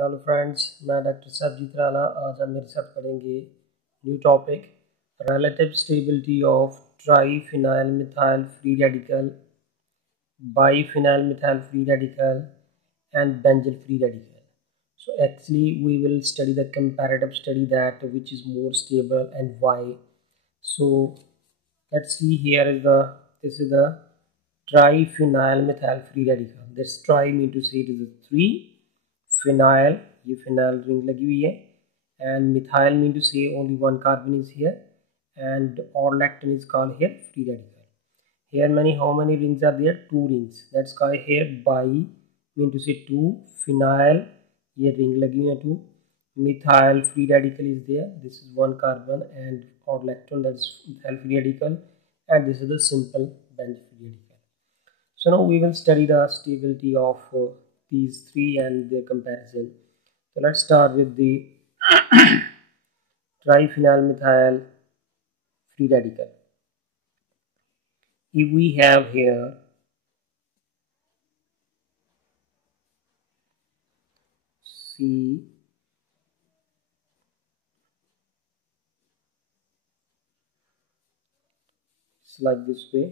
Hello friends, मैं doctor Sarabjit Rana. आज हम मेरे साथ पढ़ेंगे new topic relative stability of triphenyl methyl free radical, biphenyl methyl free radical and benzyl free radical. So actually we will study the comparative study that which is more stable and why. So let's see, here is this is the triphenyl methyl free radical. This tri mean to say it is a 3 phenyl, ये phenyl ring लगी हुई है, and methyl mean to say only one carbon is here, and orlectin is called here free radical. Here how many rings are there? 2 rings. That's called here bi mean to say 2 phenyl, ये ring लगी हुई है 2. Methyl free radical is there. This is one carbon and orlectin, that is methyl free radical, and this is the simple benzyl free radical. So now we will study the stability of these three and their comparison. So let's start with the triphenyl methyl free radical. If we have here C like this way,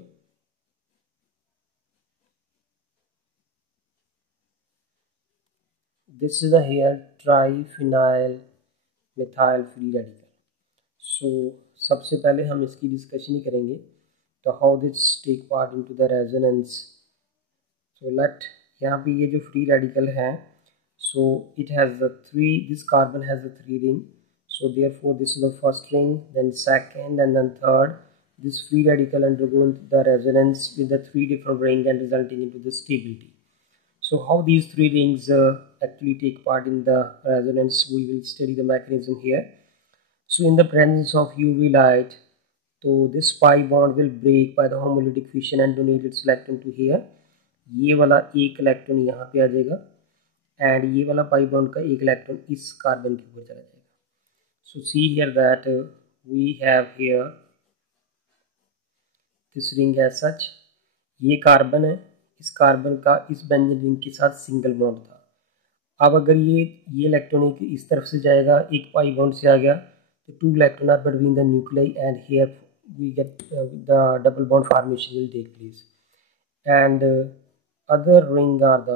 this is the here triphenyl methyl free radical. So सबसे पहले हम इसकी discussion ही करेंगे, तो how this take part into the resonance. So let यहाँ पे ये जो फ्री रेडिकल है, so it has the three, this carbon has the 3 ring, so therefore this is the first ring, then second, and then third. This free radical undergo the resonance with the 3 different ring and resulting into the stability. So how these 3 rings actually take part in the resonance, we will study the mechanism here. So in the presence of UV light, so this pi bond will break by the homolytic fission and donate its electron to here. ये वाला एक electron यहाँ पे आ जाएगा, and ये वाला pi bond का एक इलेक्ट्रॉन इस कार्बन के ऊपर चला जाएगा. So see here that we have here this ring as such. ये कार्बन है, इस कार्बन का इस बेंजीन रिंग के साथ सिंगल बॉन्ड था. अब अगर ये इलेक्ट्रॉन इस तरफ से जाएगा, एक पाई बॉन्ड से आ गया, तो 2 electron are between the nuclei, and here we get the double bond formation will take place, and other ring are the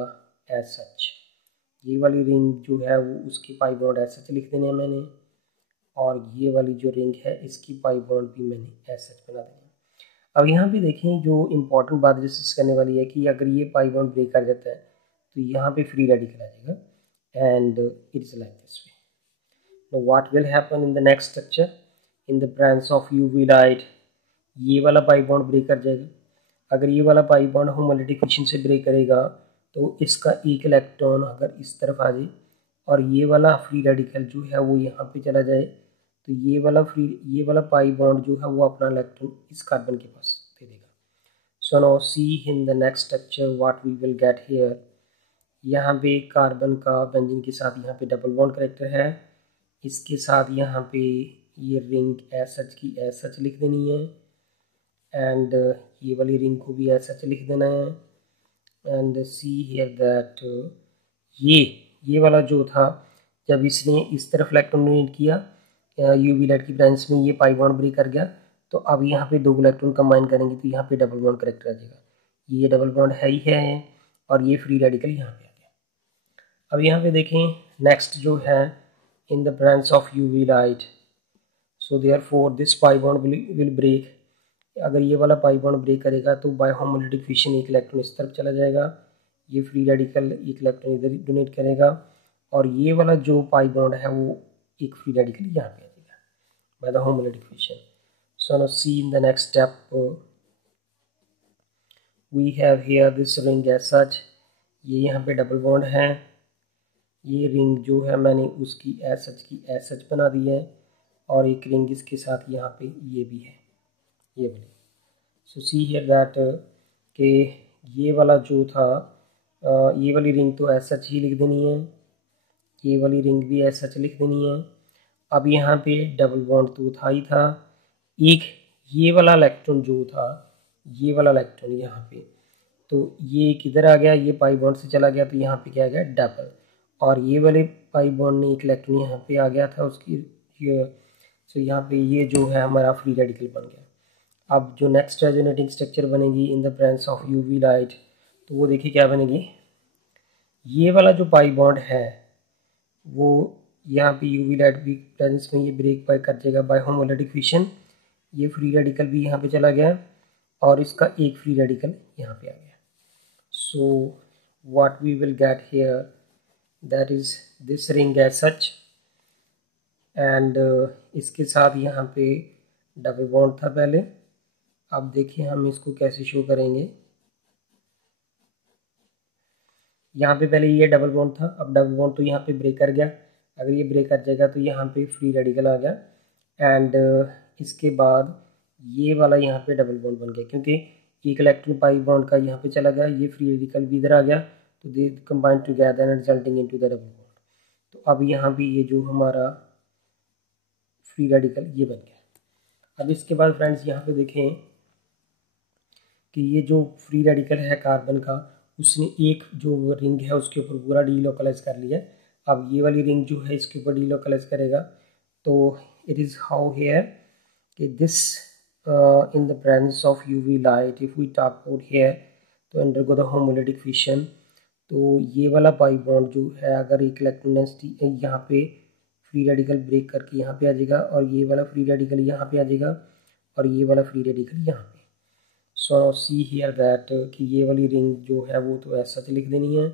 as such. ये वाली रिंग जो है वो उसकी पाई बॉन्ड एज सच लिख देने हैं मैंने, और ये वाली जो रिंग है इसकी पाई बॉन्ड भी मैंने एज सच बना देनी है. अब यहाँ पे देखें, जो इम्पोर्टेंट बात डिस्कस करने वाली है कि अगर ये पाई बॉन्ड ब्रेक कर जाता है तो यहाँ पे फ्री रेडिकल आ जाएगा, and it is like this way. Now what will happen in the next structure in the presence of UV light. ये वाला पाई बॉन्ड ब्रेक कर जाएगा. अगर ये वाला पाई बॉन्ड होमोलिटिक फिशन से ब्रेक करेगा तो इसका एक इलेक्ट्रॉन अगर इस तरफ आ जाए और ये वाला फ्री रेडिकल जो है वो यहाँ पे चला जाए, तो ये वाला पाई बॉन्ड जो है वो अपना इलेक्ट्रॉन इस कार्बन के पास दे देगा. So now see in the next structure what we will get here. यहाँ पे कार्बन का बेंजीन के साथ यहाँ पे डबल बॉन्ड करेक्टर है, इसके साथ यहाँ पे ये रिंग एज सच की एज सच लिख देनी है, एंड ये वाली रिंग को भी एज सच लिख देना है. एंड सी हियर दैट ये वाला जो था, जब इसने इस तरफ इलेक्ट्रॉन डोनेट किया यूवी लाइट की प्रेजेंस में, ये पाई बॉन्ड ब्रेक कर गया, तो अब यहाँ पे 2 इलेक्ट्रॉन कंबाइन करेंगे तो यहाँ पे डबल बॉन्ड करेक्टर आ जाएगा. ये डबल बॉन्ड है ही है, और ये फ्री रेडिकल यहाँ पे आ गया. अब यहाँ पे देखें नेक्स्ट जो है, in the presence of UV light, so therefore this pi bond will break. अगर ये वाला पाई बॉन्ड ब्रेक करेगा तो बाय होमोलिटिक फिशन एक इलेक्ट्रॉन इस तरफ चला जाएगा, ये फ्री रेडिकल एक इलेक्ट्रॉन इधर डोनेट करेगा, और ये वाला जो पाई बॉन्ड है वो एक फ्री रेडिकल यहाँ पे आ जाएगा by the homolytic fission. So now see in the next step we have here this ring as such. ये यहाँ पे डबल बॉन्ड है, ये रिंग जो है मैंने उसकी एज सच बना दी है, और एक रिंग इसके साथ यहाँ पे ये भी है, ये वाली. सो सी हियर दैट कि ये वाला जो था, ये वाली रिंग तो एज सच ही लिख देनी है, ये वाली रिंग भी एज सच लिख देनी है. अब यहाँ पे डबल बॉन्ड तो था ही था, एक ये वाला इलेक्ट्रॉन जो था, ये वाला इलेक्ट्रॉन यहाँ पे, तो ये किधर आ गया, ये पाई बॉन्ड से चला गया, तो यहाँ पे क्या आ गया डबल, और ये वाले पाई बॉन्ड ने एक इलेक्ट्रॉन यहाँ पे आ गया था उसकी तो यहाँ पे ये जो है हमारा फ्री रेडिकल बन गया। अब जो नेक्स्ट रेजोनेटिंग स्ट्रक्चर बनेगी इन the presence of UV light, तो वो देखिए क्या बनेगी। ये वाला जो पाई बॉन्ड है वो यहाँ पे यूवी लाइट भी प्रेजेंस में ये ब्रेक बाय कर देगा बाय होमोलिटिक फिशन। ये फ्री रेडिकल भी यहाँ पे चला गया और इसका एक फ्री रेडिकल यहाँ पे आ गया। So what we will get here that is this ring as such and इसके साथ यहाँ पे डबल बॉन्ड था पहले। अब देखिए हम इसको कैसे शो करेंगे। यहाँ पे पहले ये डबल बॉन्ड था, अब डबल बॉन्ड तो यहाँ पे ब्रेक कर गया। अगर ये ब्रेक कर जाएगा तो यहाँ पे फ्री रेडिकल आ गया एंड इसके बाद ये वाला यहाँ पे डबल बॉन्ड बन गया, क्योंकि एक इलेक्ट्रॉन पाई बॉन्ड का यहाँ पे चला गया, ये फ्री रेडिकल भी इधर आ गया, तो they combine together and resulting into the double bond. तो अब यहाँ भी ये जो हमारा फ्री रेडिकल ये बन गया। अब इसके बाद फ्रेंड्स यहाँ पे देखें कि ये जो फ्री रेडिकल है कार्बन का, उसने एक जो रिंग है उसके ऊपर पूरा डीलोकलाइज कर लिया। अब ये वाली रिंग जो है इसके ऊपर डीलोकलाइज करेगा। तो इट इज़ हाउ हेयर कि this in the presence of UV light if we talk about here तो अंडरगो द होमोलिटिक फिशन। तो ये वाला पाई बॉन्ड जो है अगर एक इलेक्ट्रॉन डेंसिटी यहाँ पे फ्री रेडिकल ब्रेक करके यहाँ पे आ जाएगा और ये वाला फ्री रेडिकल यहाँ पे आ जाएगा और ये वाला फ्री रेडिकल यहाँ पे। सो सी हियर दैट कि ये वाली रिंग जो है वो तो एज सच लिख देनी है,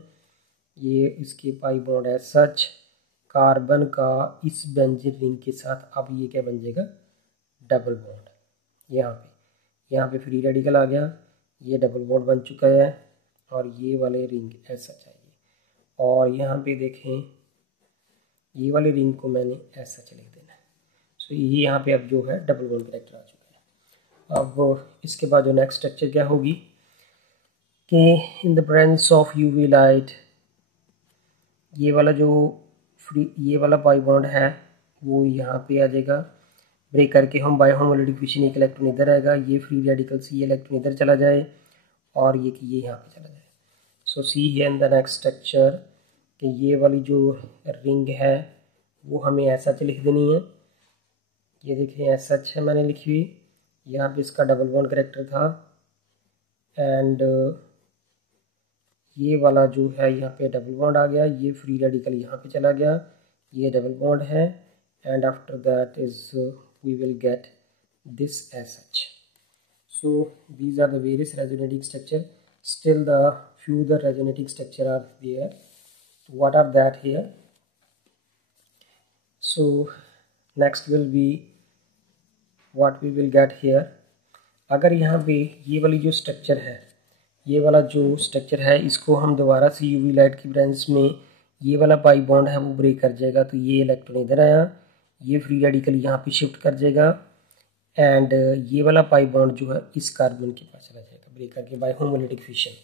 ये इसके pi bond as such carbon का इस बेंजीन रिंग के साथ। अब ये क्या बन जाएगा, डबल बॉन्ड। यहाँ पे फ्री रेडिकल आ गया, ये डबल बॉन्ड बन चुका है और ये वाले रिंग एज सच आएगी। और यहाँ पे देखें ये वाली रिंग को मैंने एज सच लिख देना है। सो ये यहाँ पे अब जो है डबल बॉन्ड करेक्टर आ चुका है। अब इसके बाद जो नेक्स्ट स्ट्रक्चर क्या होगी कि इन the presence of UV light ये वाला जो ये वाला पाई बॉन्ड है वो यहाँ पे आ जाएगा ब्रेक करके हम बाय होमोलिटिक फिशन, एक इलेक्ट्रॉन इधर आएगा, ये फ्री रेडिकल से ये इलेक्ट्रॉन इधर चला जाए और ये कि ये यहाँ पे चला जाए। सो सी है इन द नेक्स्ट स्ट्रक्चर कि ये वाली जो रिंग है वो हमें ऐसा लिख देनी है। ये देखिए ऐसा है मैंने लिखी हुई, यहाँ पे इसका डबल बॉन्ड करेक्टर था एंड ये वाला जो है यहाँ पे डबल बॉन्ड आ गया, ये फ्री रेडिकल यहाँ पे चला गया, ये डबल बॉन्ड है and after that is we will get this as such. So these are the various resonating structure. Still the few the resonating structure are there. What are that here? So next will be what we will get here. अगर यहाँ पे ये वाली जो structure है, ये वाला जो स्ट्रक्चर है इसको हम दोबारा से यूवी लाइट की प्रेजेंस में ये वाला पाई बॉन्ड है वो ब्रेक कर जाएगा, तो ये इलेक्ट्रॉन इधर आया, ये फ्री रेडिकल यहाँ पे शिफ्ट कर जाएगा एंड ये वाला पाई बॉन्ड जो है इस कार्बन के पास चला जाएगा ब्रेक करके by homolytic fission.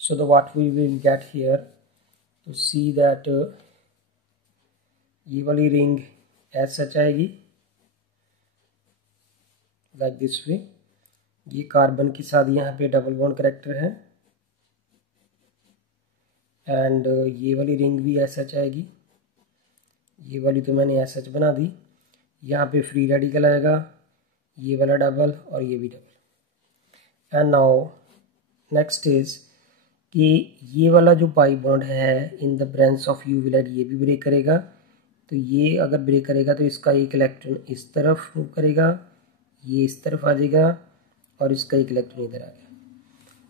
So the what we will get here to see that ये वाली रिंग एज सच आएगी लाइक दिस वे। ये कार्बन के साथ यहाँ पे डबल बॉन्ड करेक्टर है एंड ये वाली रिंग भी एज सच आएगी, ये वाली तो मैंने एज सच बना दी। यहाँ पे फ्री रेडिकल आएगा, ये वाला डबल और ये भी double. And now next is कि ये वाला जो पाई बॉन्ड है in the presence of UV light ये भी ब्रेक करेगा। तो ये अगर ब्रेक करेगा तो इसका एक इलेक्ट्रॉन इस तरफ मूव करेगा, ये इस तरफ आ जाएगा और इसका एक इलेक्ट्रॉन इधर आ गया।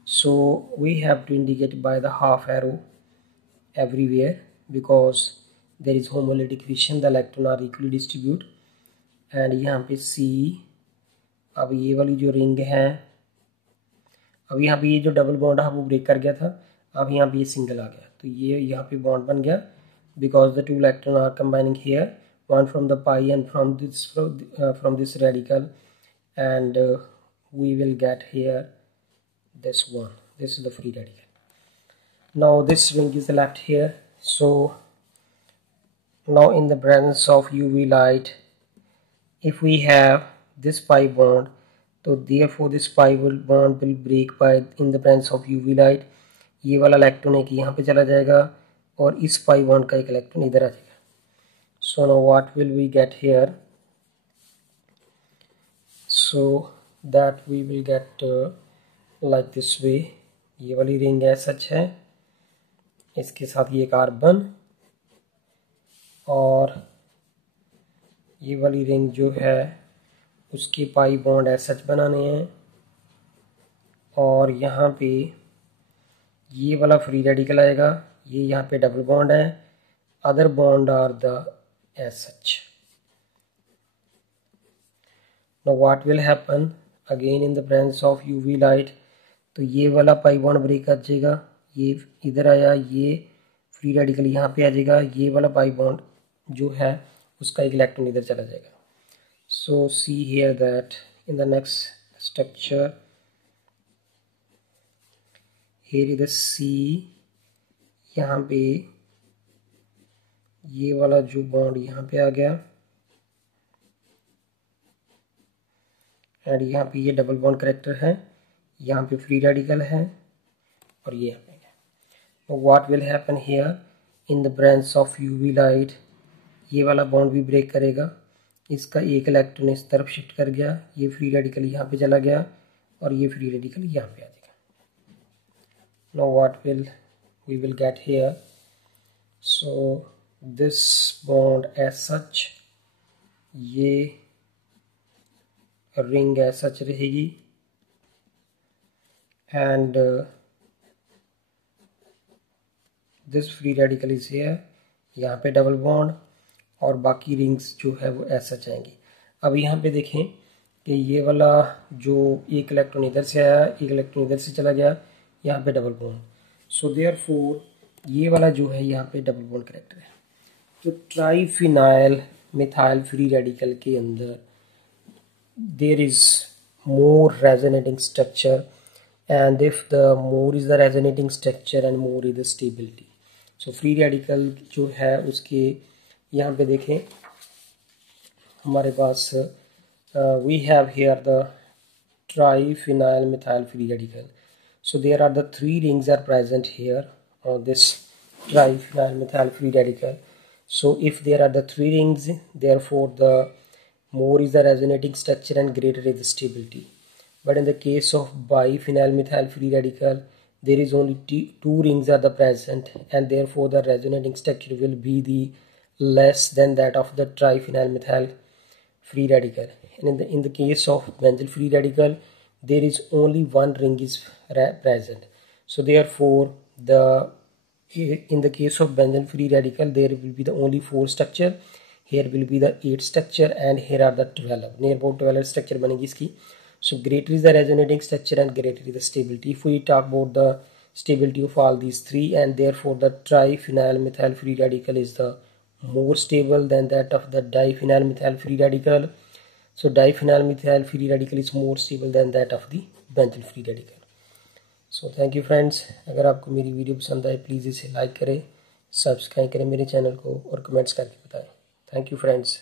So we have to indicate by the half arrow everywhere because there is homolytic fission, the electron are equally distribute and यहाँ पे C। अब ये वाली जो रिंग है, अब यहाँ पे ये जो डबल बॉन्ड है वो ब्रेक कर गया था, अब यहाँ पे ये सिंगल आ गया, तो ये यहाँ पे बॉन्ड बन गया because the two electron are combining here, one from the pi and from this radical and we will get here this one, this is the free radical. Now this ring is left here. So now in the presence of UV light if we have this pi bond, so therefore this pi bond will break by in the presence of UV light। ये वाला electron एक यहाँ पे चला जाएगा, और इस pi bond का एक इलेक्ट्रॉन इधर आ जाएगा। So now what will we get here, so that we will get like this way. ये वाली रिंग है सच है, इसके साथ ये कार्बन, और ये वाली रिंग जो है उसके पाई बॉन्ड एसएच बनाने हैं, और यहाँ पे ये वाला फ्री रेडिकल आएगा, ये यहाँ पे डबल बॉन्ड है, other bond are the as such. Now what will happen again in the presence of UV light, तो ये वाला पाई बॉन्ड ब्रेक कर जाएगा, ये इधर आया, ये फ्री रेडिकल यहाँ पे आ जाएगा, ये वाला पाई बॉन्ड जो है उसका एक इलेक्ट्रॉन इधर चला जाएगा। So see here that in the next structure here is the C, यहाँ पे ये वाला जो बॉन्ड यहाँ पे आ गया, एंड यहाँ पे ये डबल बॉन्ड करेक्टर है, यहाँ पे फ्री रेडिकल है, और ये यहाँ पे गया। What will happen here in the branch of UV light, ये वाला बॉन्ड भी ब्रेक करेगा, इसका एक इलेक्ट्रॉन इस तरफ शिफ्ट कर गया, ये फ्री रेडिकल यहाँ पे चला गया, और ये फ्री रेडिकल यहाँ पे आ जाएगा। Now what will we will get here, so this bond as such, ये रिंग as such रहेगी, and this free radical is here, यहाँ पे डबल बॉन्ड, और बाकी रिंग्स जो है वो as such आएंगी। अब यहाँ पे देखें कि ये वाला जो एक इलेक्ट्रॉन इधर से आया, एक इलेक्ट्रॉन इधर से चला गया, यहाँ पे डबल बॉन्ड, सो देयरफॉर ये वाला जो है यहाँ पे डबल बॉन्ड करेक्टर है। तो ट्राईफिनाइल मिथाइल फ्री रेडिकल के अंदर there is more resonating structure, and if the more is the resonating structure and more is the stability, so free radical जो है उसके यहाँ पे देखें हमारे पास we have here the triphenyl methyl free radical. So there are the three rings are present here on this triphenyl methyl free radical. So if there are the three rings, therefore the more is the resonating structure and greater is the stability. But in the case of biphenyl methyl free radical, there is only two rings are the present, and therefore the resonating structure will be the less than that of the triphenyl methyl free radical. And in the case of benzyl free radical, there is only one ring is present. So therefore in the case of benzyl free radical, there will be the only 4 structure, here will be the 8 structure, and here are the 12, near about 12 structure बनेगी इसकी. So greater is the resonating structure and greater is the stability. If we talk about the stability of all these three, and therefore the triphenyl methyl free radical is the more stable than that of the diphenyl methyl free radical. So diphenyl methyl free radical is more stable than that of the benzyl free radical. So thank you friends. अगर आपको मेरी video पसंद आए please इसे like करें, subscribe करें मेरे channel को, और कमेंट्स करके बताएं. Thank you friends.